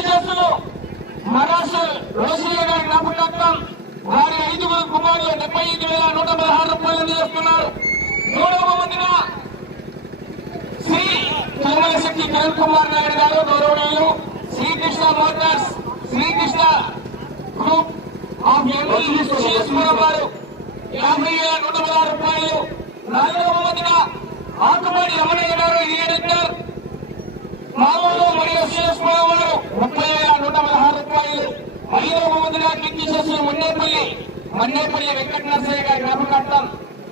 కీర్తి చేస్తులు మరాసు రోషయ్య గారి జ్ఞాపకార్థం వారి ఐదుగురు కుమారులు డెబ్బై ఐదు వేల నూట పదహారు రూపాయలు అందజేస్తున్నారు మూడవ మందిన శ్రీ తిరుమల కిరణ్ కుమార్ నాయుడు గారు గౌరవనీయులు. Srikrishna motors Srikrishna group of ఎంఎల్ఎస్పురం వారు యాభై వేల నూట పదహారు రూపాయలు. నాలుగవ మందిన ఆకుమాడి రమణయ్య గారు ఈ డైరెక్టర్ మామూలు మరియు సీఎస్ వారు ముప్పై వేల నూట పదహారు రూపాయలు. ఐదవ మందిన కింది చేసిన మన్నేపల్లి మన్నేపల్లి వెంకట నరసయ్య గారి జ్ఞాపకార్థం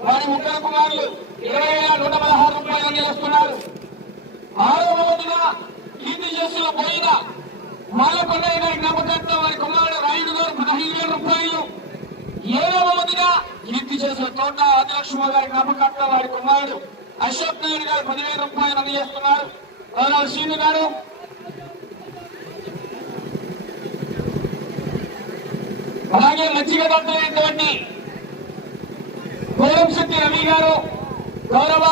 వారి ముగ్గురు కుమారులు ఇరవై వేల నూట పదహారు రూపాయలు అందజేస్తున్నారు ఆరవ మందిన కీర్తి చేసిన పోయిన మాలకొండయ్య గారి జ్ఞాపకార్థం వారి కుమారుడు రాయుడు గారు పదహైదు వేల రూపాయలు. ఏడవ మందిన కీర్తి చేసిన తోట ఆదిలక్ష్మ గారి జ్ఞాపకార్థం వారి కుమారుడు అశోక్ నాయుడు గారు పదివేల రూపాయలు అందజేస్తున్నారు. శ్రీను గారు. అలాగే మజ్జిగ దత్తమైనటువంటి శక్తి రవి గారు గౌరవ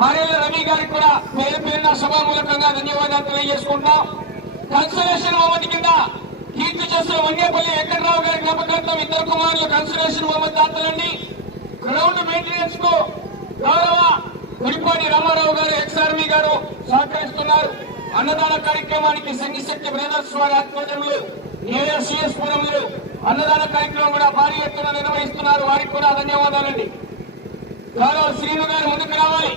మారేల రవి గారికి కూడా పేరు పేరున సభామూలకంగా ధన్యవాదాలు తెలియజేసుకుంటున్నాం. కన్సలేషన్ మొహమ్మద్ కింద కీర్తి చేస్తున్న వన్నేపల్లి వెంకటరావు గారి జ్ఞాపకార్థం ఇద్దరు కుమారులు కన్సలేషన్ మొహమ్మద్ దాతలండి. గ్రౌండ్ మెయింటెనెన్స్కు గౌరవ గుడిపాటి రామారావు గారు ఎక్స్ ఆర్మీ గారు సహకరిస్తున్నారు. అన్నదాన కార్యక్రమానికి సంఘశక్తి బ్రదర్స్ వారి ఆధ్వర్యంలో ఏఆర్ పురంలో అన్నదాన కార్యక్రమం కూడా భారీ ఎత్తున నిర్వహిస్తున్నారు. వారికి కూడా ధన్యవాదాలండి. గౌరవ శ్రీను గారు ముందుకు రావాలి.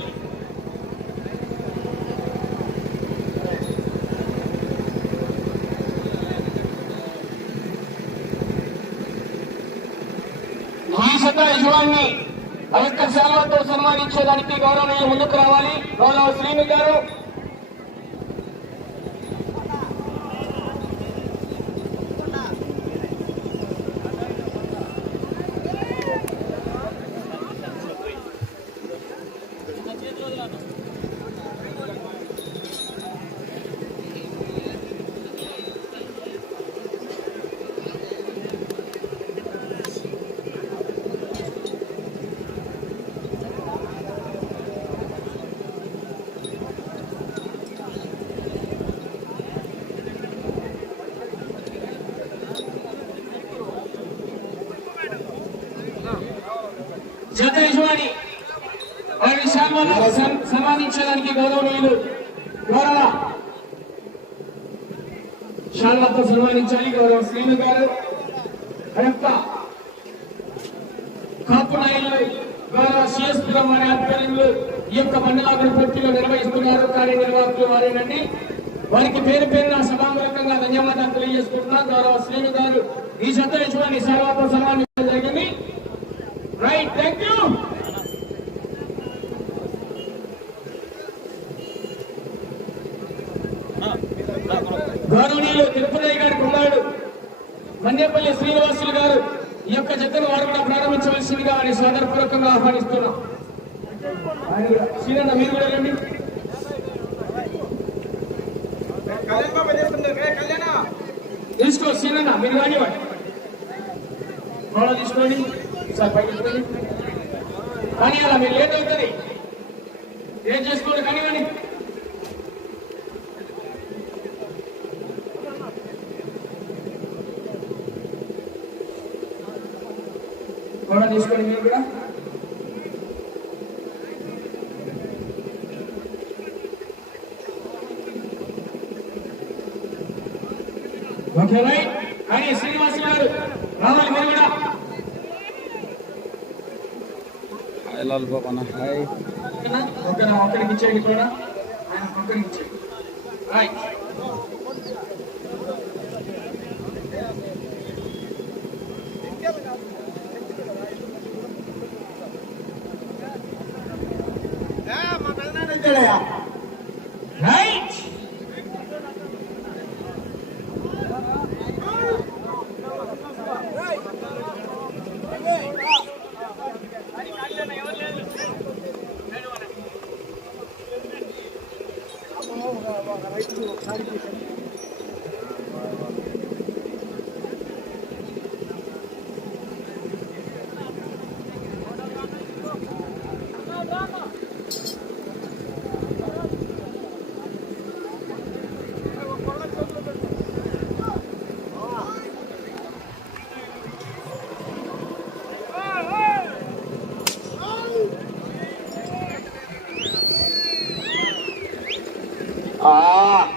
ఈ శత యజమాన్ని అధిక సేవలతో సన్మానించేదానికి గౌరవనీయులు ముందుకు రావాలి. గౌరవ శ్రీను గారు. జత యజమాని వారి సన్మాన- సన్- సన్మానించడానికి గౌరవనీయులు గౌరవ శాల్వతో సన్మానించాలి. గౌరవ శ్రీను గారు యొక్క కాపు నాయకులు గౌరవ సిఎస్ వారి ఆధ్వర్యంలో ఈ యొక్క మండలాగ్ర పోటీలో నిర్వహిస్తున్నారు. కార్యనిర్వాహకులు వారేనండి. వారికి పేరు పేరున సభామూలకంగా ధన్యవాదాలు తెలియజేసుకుంటున్నా గౌరవ శ్రీను గారు ఈ జత యజమాని శాల్వతో సన్మానించడం జరిగింది. రైట్ థ్యాంక్ యూ గౌరవనీయులు తిరుపతి గారి కుమారుడు మన్యపల్లి శ్రీనివాసులు గారు ఈ యొక్క జతను వారు కూడా ప్రారంభించవలసిందిగా అని సోదరపూర్వకంగా ఆహ్వానిస్తున్నాం. శ్రీనన్న మీరు కూడా రండి. తీసుకో శ్రీనన్న మీరు కానివ్వండి తీసుకోండి. సార్ కానీ అలా మీరు లేట్ అవుతుంది. ఏం చేసుకోండి కానీ గోడ తీసుకోండి మీరు కూడా ఓకే రైట్ కానీ శ్రీనివాస్ గారు రావాలి మీరు కూడా హాయ్ లాల్ అన్న హాయ్ 啊。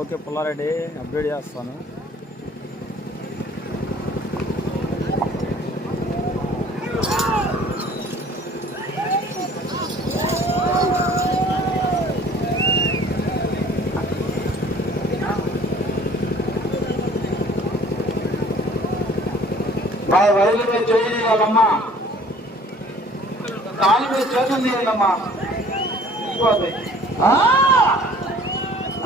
ఓకే పుల్లారెడ్డి అప్డేట్ చేస్తాను. వైర్ల మీద వాళ్ళమ్మా కాలు మీద చేతులు తీయండమ్మా ఇంకోటి. ఆ! ఆహా, ఆ తదుపరి ఏ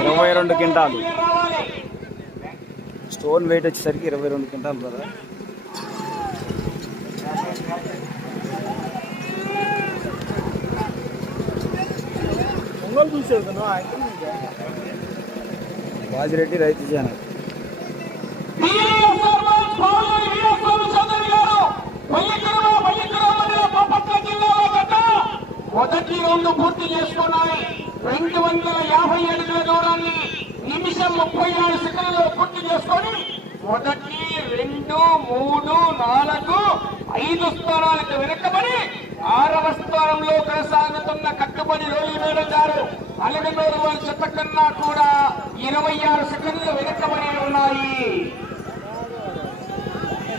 ఇరవై రెండు క్వింటాలు. స్టోన్ వెయిట్ వచ్చేసరికి ఇరవై రెండు క్వింటాలు కదా బాజిరెడ్డి రైతు ఛానల్ పాలూరి మొదటి రౌండ్ పూర్తి చేసుకున్నాయి రెండు వందల యాభై అడుగుల దూరాన్ని నిమిషం ముప్పై ఆరు సెకండ్లలో పూర్తి చేసుకొని మొదటి రెండు మూడు నాలుగు ఐదు స్థానాలకు వెనకబడి ఆరవ స్థానంలో కొనసాగుతున్న కట్టుబడి రోలి మేడం గారు అలగనూరు వారి చెత్త కన్నా కూడా ఇరవై ఆరు సెకండ్లు వెనకబడి ఉన్నాయి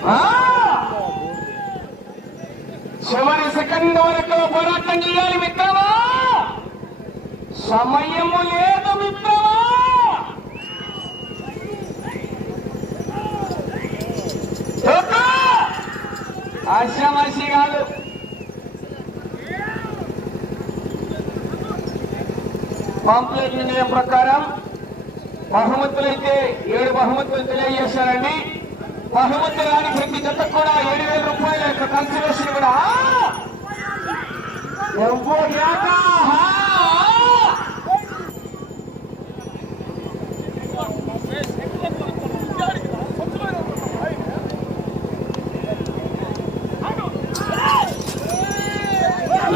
ఆ! చివరి సెకండ్ వరకు పోరాటం చేయాలి మిత్రమా? సమయము లేదు మిత్రమా? చూడు! ఆశామాషి కాదు పాంప్లెట్ నిర్ణయం ప్రకారం బహుమతులు అయితే ఏడు బహుమతులు తెలియజేశారండి. బహుమతి రాని ప్రతి జత కూడా ఏడు వేల రూపాయల యొక్క కన్సిడరేషన్ కూడా ఎవ్వో ఏక! హా!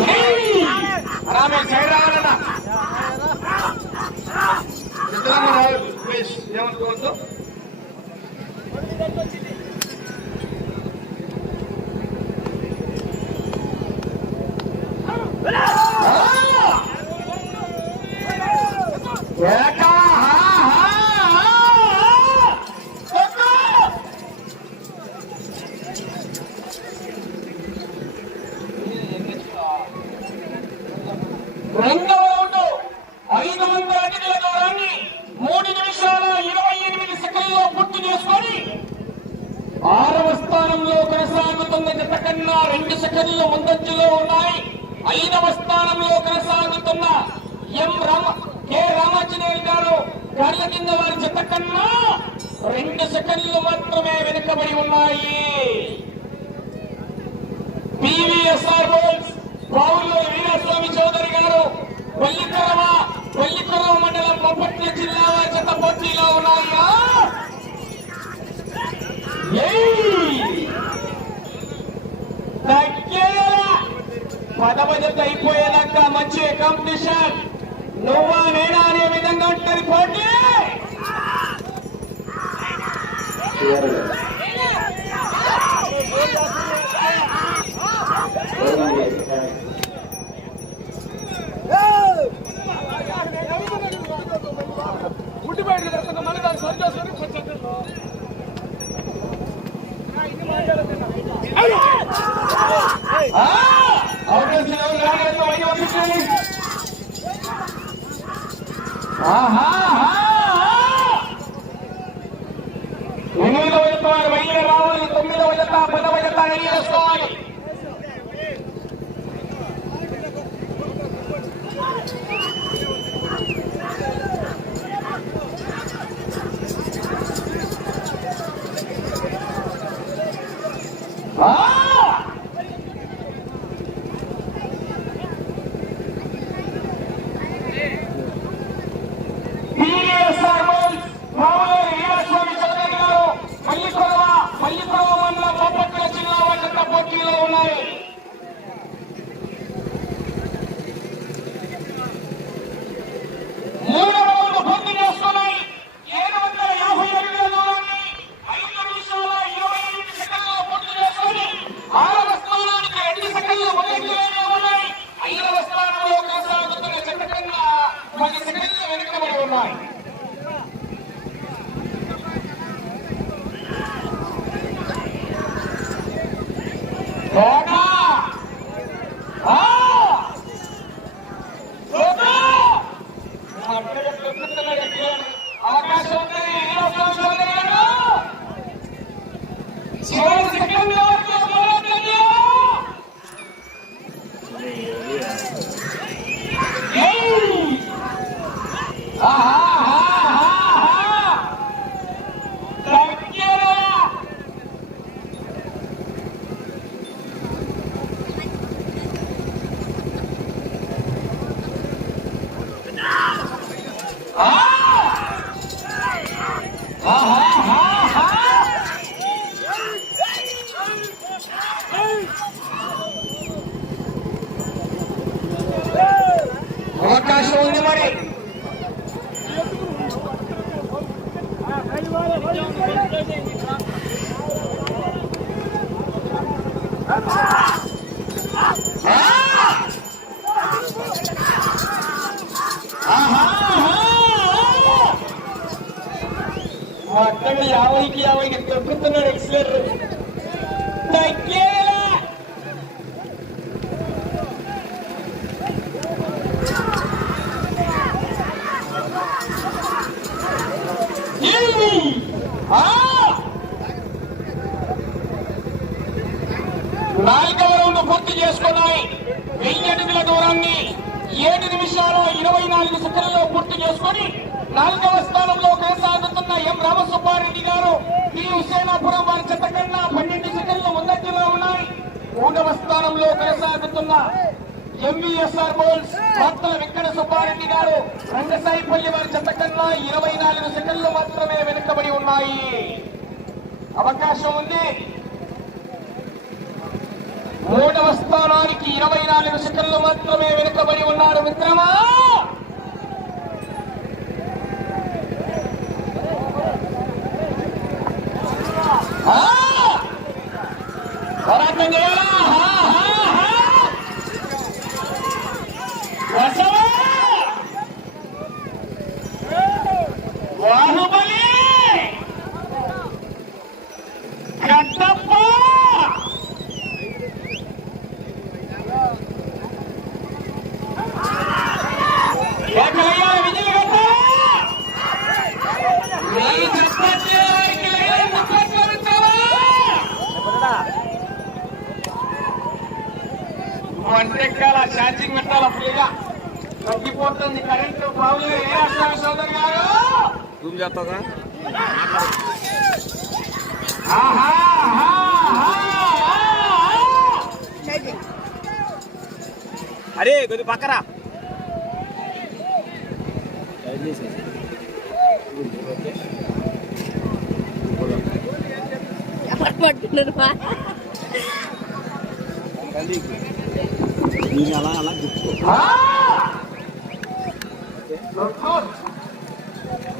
ఏయ్! రామే సైడ్ రావాలన్నా ఇద్దరమ్మ రావాలి ప్లీజ్ ఏమనుకోవద్దు ఏక! హా! హా! హా! కొట్టు! రెండవ రౌండ్ ఐదు వందల అడుగుల దూరాన్ని మూడు నిమిషాల ఇరవై ఎనిమిది సెకండ్లో పూర్తి చేసుకొని ఆరవ స్థానంలో కొనసాగుతున్న జత కన్నా రెండు సెకండ్లు ముందంజలో ఉన్నాయి ఐదవ స్థానంలో కొనసాగుతున్న ఎం రామ కె రామాంజనేయులు గారు కళ్ళ కింద వారి జత కన్నా రెండు సెకండ్లు మాత్రమే వెనుకబడి ఉన్నాయి పివిఎస్ఆర్ బోల్స్ బావులూరు వీరస్వామి చౌదరి గారు పల్లికరవ పల్లికరవ మండలం బొప్పట్ల జిల్లా వారి చెత్త పోటీలో ఉన్నాయా ఏయ్! తగ్గేలా పదవ జత మంచి కాంపిటీషన్ నువ్వా నేనా అనే విధంగా ఉంటుంది పోటీ! అవకాశం ఎవరు రాలేదు, వైద్య పంపించండి. ఆహా, ఆహా, ఆహా. ఎనిమిదవ జత వారు రావాలి తొమ్మిదవ జత పదవ జత ఎన్ని వస్తాయి అవకాశం ఉంది మరి. అక్కడ యాభైకి యాభైకి తగ్గుతున్నాడు ఎక్సిలేటర్ చేసుకుని నాలుగవ స్థానంలో కొనసాగుతున్న ఎం రామసుబ్బారెడ్డి గారు ఈ హుసేనాపురం వారి చెత్త కన్నా పన్నెండు సెకండ్లు ముందంజలో ఉన్నాయి. మూడవ స్థానంలో కొనసాగుతున్న ఎంవీఎస్ఆర్ బోల్స్ భక్తుల వెంకట సుబ్బారెడ్డి గారు రంగసాయిపల్లి వారి చెత్త కన్నా ఇరవై నాలుగు సెకండ్లు మాత్రమే వెనుకబడి ఉన్నాయి. అవకాశం ఉంది. మూడవ స్థానానికి ఇరవై నాలుగు సెకండ్లు మాత్రమే వెనుకబడి ఉన్నారు మిత్రమా! పోరాటం చేయాలా హా, హా, హా!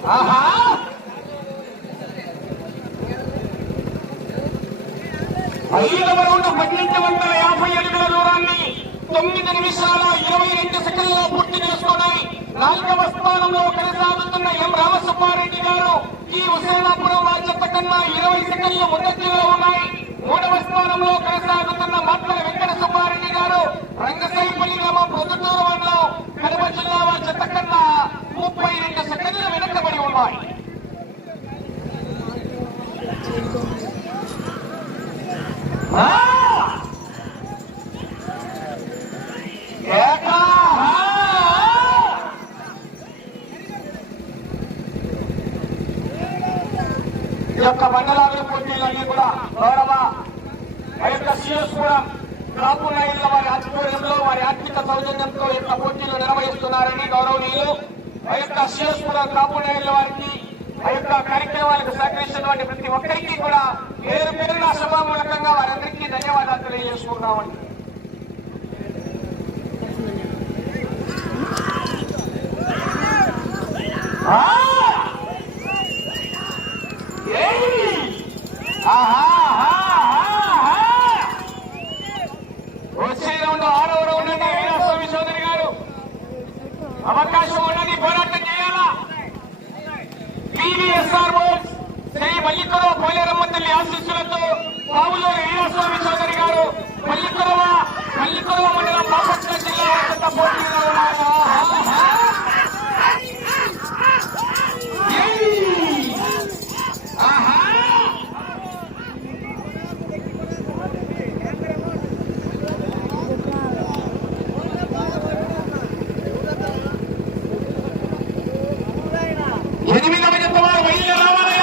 ఆహా ఐదవ రౌండ్ పన్నెండు వందల యాభై అడుగుల దూరాన్ని తొమ్మిది నిమిషాల ఇరవై రెండు సెకండ్లలో పూర్తి చేసుకున్నాయి నాలుగవ స్థానంలో కొనసాగుతున్న ఎం రామసుబ్బారెడ్డి గారు ఈ హుసేనాపురం రాజ్యత కన్నా ఇరవై సెకండ్లు ముందంజలో ఉన్నాయి. మూడవ స్థానంలో కొనసాగుతున్న మాటల వెంకట సుబ్బారెడ్డి గారు రంగసాయిపల్లి గ్రామం ప్రొద్దుటూరు మండలం కడప జిల్లా వారి చెత్త ముప్పై రెండు సెకండ్లు వెనకబడి ఉన్నాయి. ఈ యొక్క మండలాల పోటీలన్నీ కూడా గౌరవ ఆ యొక్క సీఎస్ కూడా కాపు నాయుల వారి ఆధ్వర్యంలో వారి ఆర్థిక సౌజన్యంతో యొక్క పోటీలు నిర్వహిస్తున్నారని గౌరవనీయులు ఆ యొక్క శివస్పుర కూడా కాపు నాయుల వారికి ఆ యొక్క కార్యక్రమాలకు సహకరించినటువంటి ప్రతి ఒక్కరికి కూడా పేరు పేరున సభామూలకంగా వారందరికీ ధన్యవాదాలు తెలియజేసుకుంటామండి ఆహా! వచ్చే రౌండ్ ఆరవ వీరస్వామి చౌదరి గారు. అవకాశం ఉన్నది పోరాటం చేయాలా? టీవీఎస్ఆర్ శ్రీ మల్లికరవ పోలేరమ్మ తల్లి ఆశీస్సులతో పావులూరు వీరస్వామి చౌదరి గారు మల్లికరవ మల్లికరవ మండలం బాపట్ల జిల్లా పెద్ద పోటీలో ఉన్నారు ఆహా! ఏయ్! ఆహా! ఎనిమిదవ జత వారు వైద్య రామాలయ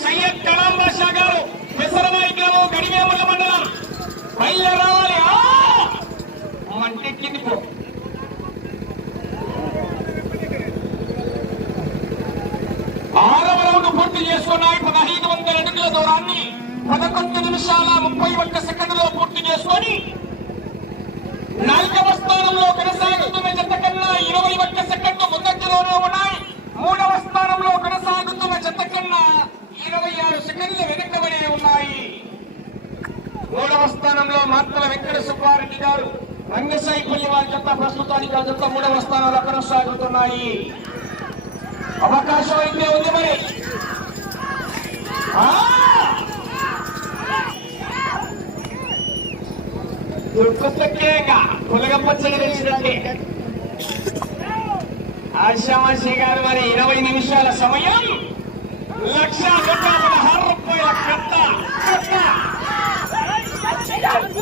సయ్యద్ కలాం బాషా గారు పెసరమాయి గ్రామం గడివేముల మండలం వైద్య రావాలి ఆ! మంటెక్కింది పో ఆరవ రౌండ్ పూర్తి చేసుకున్నాయి పదహైదు వందల అడుగుల దూరాన్ని పదకొండు నిమిషాల ముప్పై ఒక్క సెకండ్లో పూర్తి చేసుకొని నాలుగవ స్థానంలో కొనసాగుతున్న జత కన్నా ఇరవై ఒక్క సెకండ్లు ముందంజలోనే ఉన్నాయి మూడవ స్థానంలో కొనసాగుతున్న జత కన్నా ఇరవై ఆరు సెకండ్లు వెనకబడి ఉన్నాయి. మూడవ స్థానంలో మార్తల వెంకట సుబ్బారెడ్డి గారు. రంగసాయిపల్లి వారి జత ప్రస్తుతానికి ఆ జత మూడవ స్థానంలో కొనసాగుతున్నాయి. అవకాశం అయితే ఉంది మరి. ఆ! పులగపచ్చడి తెలిసినట్టే. ఆశామాషి గారు మరి ఇరవై నిమిషాల సమయం. లక్ష నూట పదహారు రూపాయల కట్ట కట్ట దగ్గర.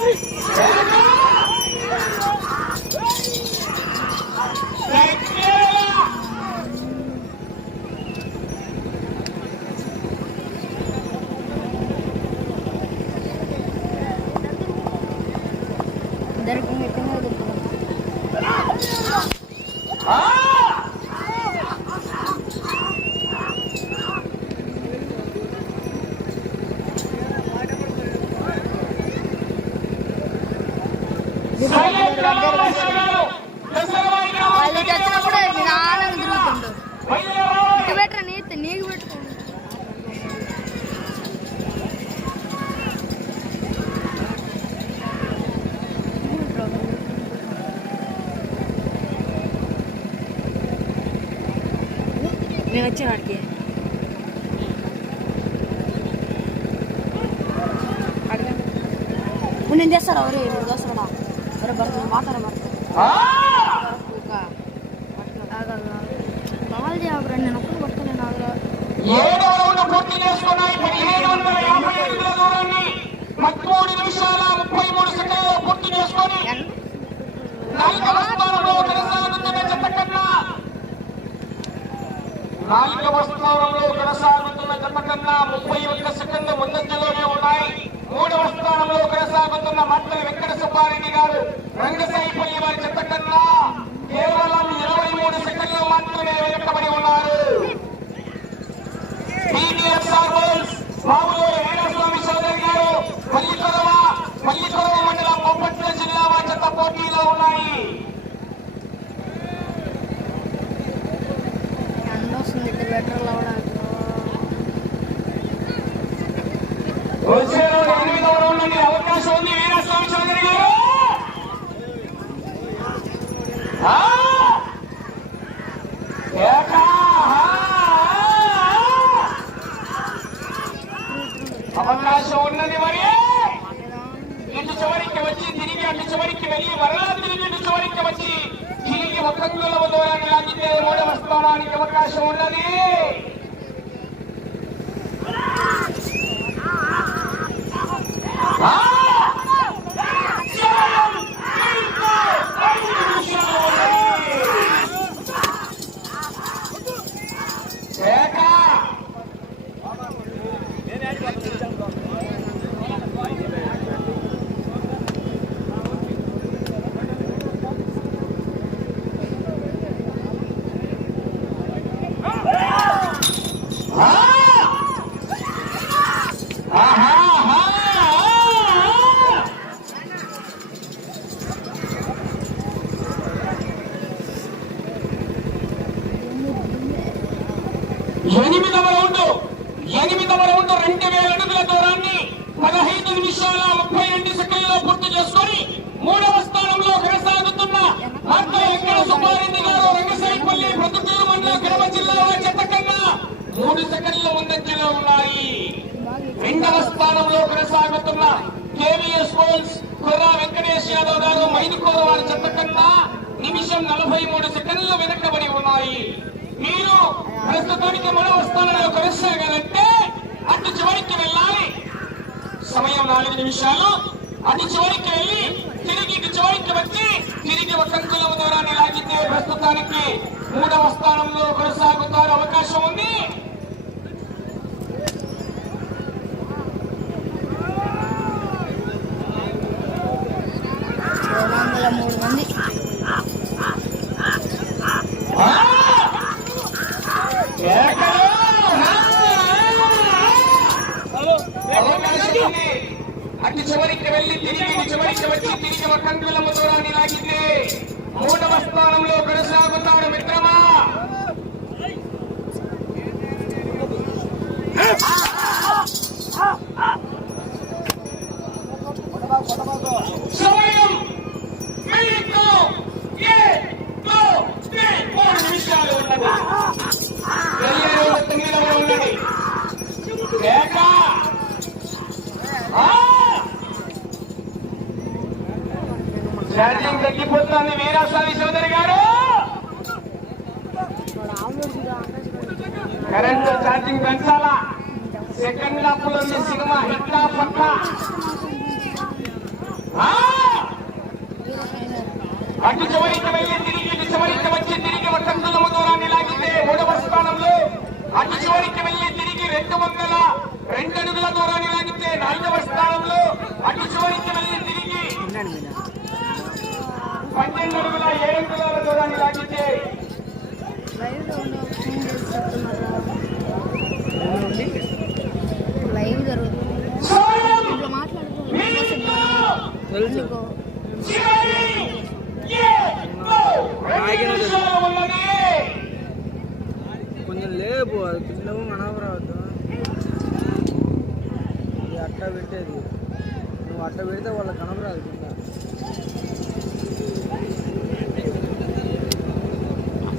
ఇద్దరికి మెట్టిన ఆ! సైలెంట్ రామారావు గారు. దశరథరావు గారు. వాళ్ళు చచ్చినప్పుడు తిరుగుతుండు ఇటు పెట్టరా నీ నీకు పెట్టుకోండి నేను వచ్చిన వాడికి అడగండి నేను చేస్తారా ఎవరు ఇప్పుడు ఆగరా ఏడవ రౌండ్ పూర్తి చేసుకున్నాయి పదిహేను వందల యాభై అడుగుల దూరాన్ని. పదమూడు నిమిషాల ముప్పై మూడు సెకండ్లు పూర్తి చేసుకొని నాలుగవ స్థానంలో కొనసాగుతున్న జత కన్నా నాలుగవ స్థానంలో కొనసాగుతున్న జత కన్నా ముప్పై ఒక్క సెకండ్లు ముందంజలోనే ఉన్నాయి. మూడవ స్థానంలో కొనసాగుతున్న మట్టల వెంకట సుబ్బారెడ్డి గారు వారి జత కన్నా కేవలం ఇరవై మూడు సెకండ్లు మాత్రమే వెనకబడి ఉన్నారు. చౌదరి గారు పల్లికొరవ పల్లికొరవ మండలం బొప్పట్ల జిల్లా జత పోటీలో ఉన్నాయి. వచ్చే ఎనిమిదవ రౌండ్ నుండి అవకాశం ఉంది. వీరస్వామి చౌదరి గారు ఆ! ఏకా! అవకాశం ఉన్నది మరి ఇటు చివరికి వచ్చి తిరిగి అటు చివరికి వెళ్ళి మరలా తిరిగి ఇటు చివరికి వచ్చి తిరిగి ఒకంగుల దూరాన్ని లాగితే మూడవ స్థానానికి అవకాశం ఉన్నది ఆ! సమయం ఇంకా ఐదు నిమిషాలు ఉన్నది. ఏకా! ఆ! ఆహా, ఆహా, ఆహా! ఎనిమిదవ రౌండ్ ఎనిమిదవ రౌండ్ రెండు వేల అడుగుల దూరాన్ని పదహైదు నిమిషాల ముప్పై రెండు సెకండ్లో పూర్తి చేసుకొని మూడవ స్థానంలో కొనసాగుతున్న మార్త వెంకట సుబ్బారెడ్డి గారు రంగసాయిపల్లి ప్రొద్దుటూరు మండలం కడప జిల్లా వారి జత కన్నా మూడు సెకండ్ల ముందంజలో ఉన్నాయి. రెండవ స్థానంలో కొనసాగుతున్న కేవీఎస్ పోల్స్ కొర్రా వెంకటేష్ యాదవ్ గారు మైదుకూర వారి చెత్త కన్నా నిమిషం నలభై మూడు సెకండ్లు వెనకబడి ఉన్నాయి. మీరు ప్రస్తుతానికి మూడవ స్థానంలో కొనసాగాలంటే అటు చివరికి వెళ్ళాలి. సమయం నాలుగు నిమిషాలు. అటు చివరికి వెళ్ళి తిరిగి ఇటు చివరికి వచ్చి తిరిగి ఒక అంకులం దూరాన్ని లాగితే ప్రస్తుతానికి మూడవ స్థానంలో కొనసాగుతారు. అవకాశం ఉంది రెండు వందల మూడు మంది. అటు చివరికి వెళ్ళి తిరిగి చివరికి వచ్చి తిరిగి ఒక అంగుళము దూరాన్ని లాగితే మూడవ స్థానంలో కొనసాగుతాడు మిత్రమా. ఆ ఛార్జింగ్ తగ్గిపోతుంది వీరాస్వామి సోదరి గారు. కరెంట్ ఛార్జింగ్ పెంచాలా సెకండ్ హాఫ్లో ఉంది సినిమా హిట్లా పక్క. అటు చివరికి వెళ్ళి తిరిగి ఇటు చివరికి వచ్చి తిరిగి వసంతులము దూరాన్ని లాగితే మూడవ స్థానంలో. అటు చివరికి వెళ్ళి తిరిగి రెండు వందల రెండు అడుగుల దూరాన్ని లాగితే నాలుగవ స్థానంలో. అటు చివరికి వెళ్ళి తిరిగి పన్నెండు అడుగుల ఏడు అంగుళాల దూరాన్ని లాగితే లైవ్ జరుగుతుంది స్వయం ఇట్లా మాట్లాడుతూ మీకు చివరి ఏడు రెండు నిమిషాలు ఉన్నది కొంచెం లేపు అది పిల్లవు మనవరావద్దు. ఇది అట్ట పెట్టేది. నువ్వు అట్ట పెడితే వాళ్ళకి కనబరాదు కింద.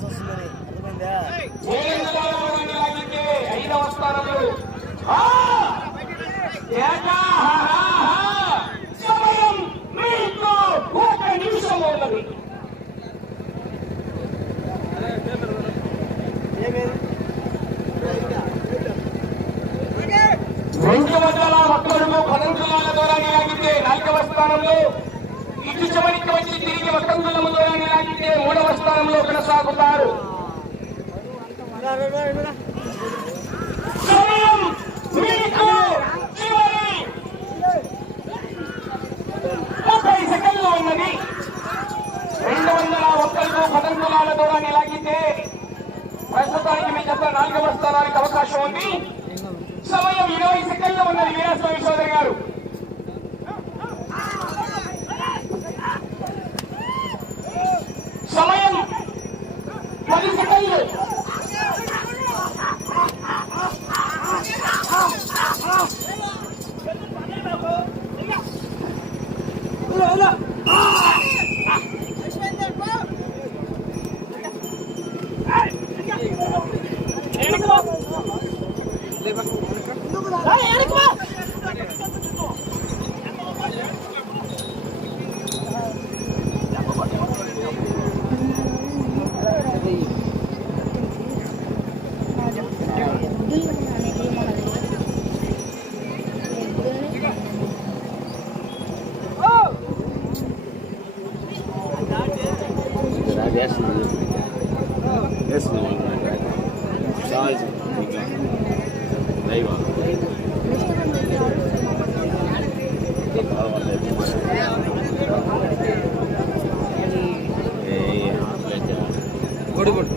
డిస్టర్బెన్స్ వస్తుందని అర్థమైందా? ఐదవ స్థానంలో! సమయం మీకు ఒక నిమిషం ఉన్నది రెండు వందల ఒక్కడుగు పదంతులాల దూరాన్ని లాగితే నాలుగవ స్థానంలో ఇటు వచ్చి తిరిగి ఒక్కంతుల లాగితే మూడవ స్థానంలో కొనసాగుతారు. సమయం మీకు చివరి. ముప్పై సెకండ్లు ఉన్నది. రెండు వందల ఒక్కరికి పదంతులాల దూరాన్ని లాగితే ప్రస్తుతానికి మీ జత నాలుగవ స్థానానికి అవకాశం ఉంది. సమయం ఇరవై సెకండ్లు ఉన్నది వీరాస్వామి సోదరి గారు. సమయం పది సెకండ్లు కొడు కొడు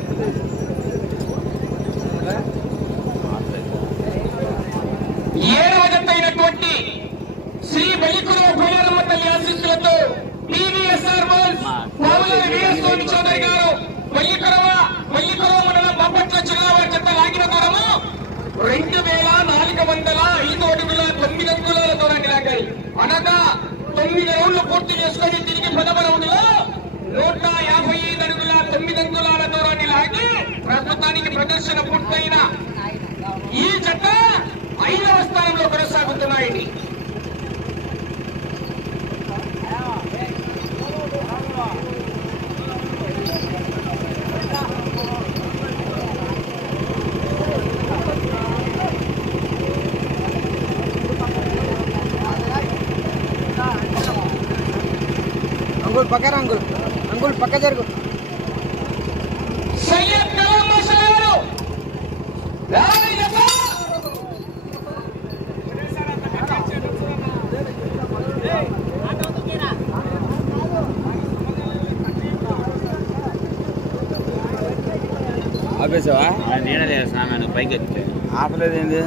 ఏడవ జత అయినటువంటి శ్రీ బలికుల భైరమ్మ తల్లి ఆశీస్సులతో టీవీఎస్ఆర్ బాల్స్ పావుల వీరస్వామి చౌదరి గారు వల్లికరవ వల్లికరవ మండలం బాపట్ల జిల్లా వారి జత లాగిన దూరము రెండు వేల నాలుగు వందల ఐదు అడుగుల తొమ్మిది అంగుళాల దూరాన్ని లాగాయి అనగా తొమ్మిది రౌండ్లు పూర్తి చేసుకొని తిరిగి ప్రథమ రౌండ్లో నూట యాభై ఐదు అడుగుల తొమ్మిది అంగుళాల దూరాన్ని లాగి ప్రస్తుతానికి ప్రదర్శన పూర్తయిన ఈ జత ఐదవ స్థానంలో కొనసాగుతున్నాయండి. అంగుల్ పక్కన అంకుల్ అంగుల్ పక్క జరుగు సయ్యద్ కలాం మాస్టర్ గారు రావాలి జత. ఆపేసావా నీడలేదు స్నానం పైకి ఎత్తే ఆపలేదు ఏంది